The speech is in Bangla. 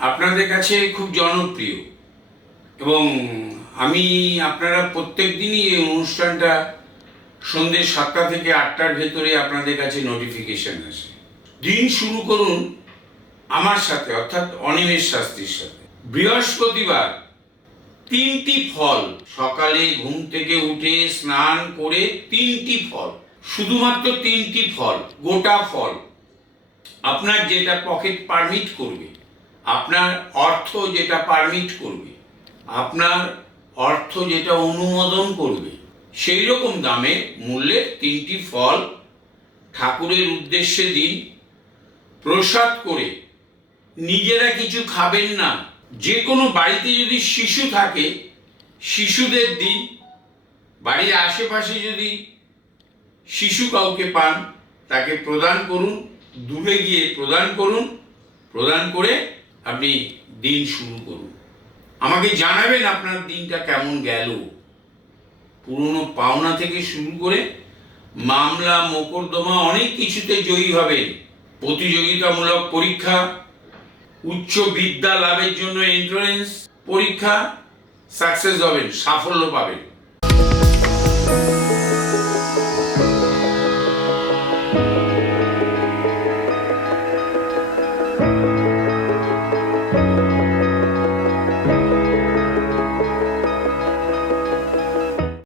আপনাদের কাছে খুব জনপ্রিয়। এবং আমি আপনারা প্রত্যেক দিনই এই অনুষ্ঠানটা সন্ধ্যে সাতটা থেকে আটটার ভেতরে আপনাদের কাছে নোটিফিকেশন আসে। দিন শুরু করুন আমার সাথে, অর্থাৎ অনিমেষ শাস্ত্রীর সাথে। বৃহস্পতিবার তিনটি ফল, সকালে ঘুম থেকে উঠে স্নান করে তিনটি ফল, শুধুমাত্র তিনটি ফল, গোটা ফল। আপনার যেটা পকেট পারমিট করবে, আপনার অর্থ যেটা পারমিট করবে, আপনার অর্থ যেটা অনুমোদন করবে, সেই রকম দামে মূল্যে তিনটি ফল ঠাকুরের উদ্দেশ্যে দিন, প্রসাদ করে। নিজেরা কিছু খাবেন না যে কোনো বাড়িতে যদি শিশু থাকে, শিশুদের দিন, বাড়ির আশেপাশে যদি শিশু কাউকে পান, তাকে প্রদান করুন। দূরে গিয়ে প্রদান করুন, প্রদান করে আপনি দিন শুরু করুন। আমাকে জানাবেন আপনার দিনটা কেমন গেল। পুরনো পাওনা থেকে শুরু করে মামলা, মোকদ্দমা অনেক কিছুতে জয়ী হবেন। প্রতিযোগিতামূলক পরীক্ষা, উচ্চ বিদ্যা লাভের জন্য এন্ট্রান্স পরীক্ষা সাকসেস হবেন, সাফল্য পাবেন।